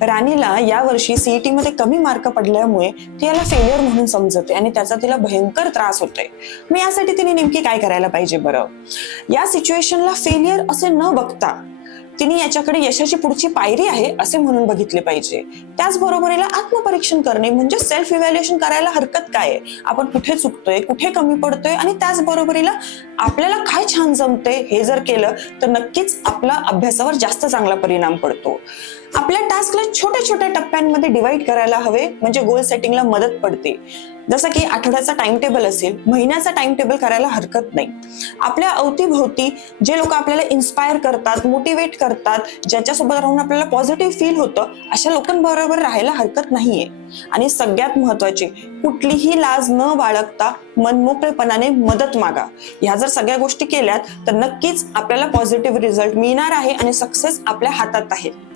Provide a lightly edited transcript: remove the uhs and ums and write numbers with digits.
राणीला यावर्षी सीईटी मध्ये कमी मार्क पडल्यामुळे ती याला फेलियर म्हणून समजते आणि त्याचा तिला भयंकर त्रास होतोय. मग यासाठी तिने नेमकी काय करायला पाहिजे बरं? या सिच्युएशनला फेलियर असे न बघता तिने याच्याकडे यशाची पुढची पायरी आहे असे म्हणून बघितले पाहिजे. त्याचबरोबरीला आत्मपरीक्षण करणे म्हणजे सेल्फ इव्हॅल्युएशन करायला हरकत काय आहे? आपण कुठे चुकतोय, कुठे कमी पडतोय आणि त्याचबरोबरीला आपल्याला काय छान जमते हे जर केलं तर नक्कीच आपला अभ्यासावर जास्त चांगला परिणाम पडतो. आपल्या टास्कला छोट्या छोट्या टप्प्यांमध्ये डिवाइड करायला हवे म्हणजे गोल सेटिंगला मदत पडते. जसं की आठवड्याचा टाइम टेबल असेल, महिन्याचा टाइम टेबल करायला हरकत नाही. आपल्या अवतीभोवती जे लोक आपल्याला इन्स्पायर करतात, मोटिवेट करतात, ज्याच्यासोबत राहून आपल्याला पॉझिटिव्ह फील होतं अशा लोकांबरोबर राहायला हरकत नाहीये. आणि सगळ्यात महत्वाची, कुठलीही लाज न बाळगता मनमोकळेपणाने मदत मागा. ह्या जर सगळ्या गोष्टी केल्यात तर नक्कीच आपल्याला पॉझिटिव्ह रिझल्ट मिळणार आहे आणि सक्सेस आपल्या हातात आहे.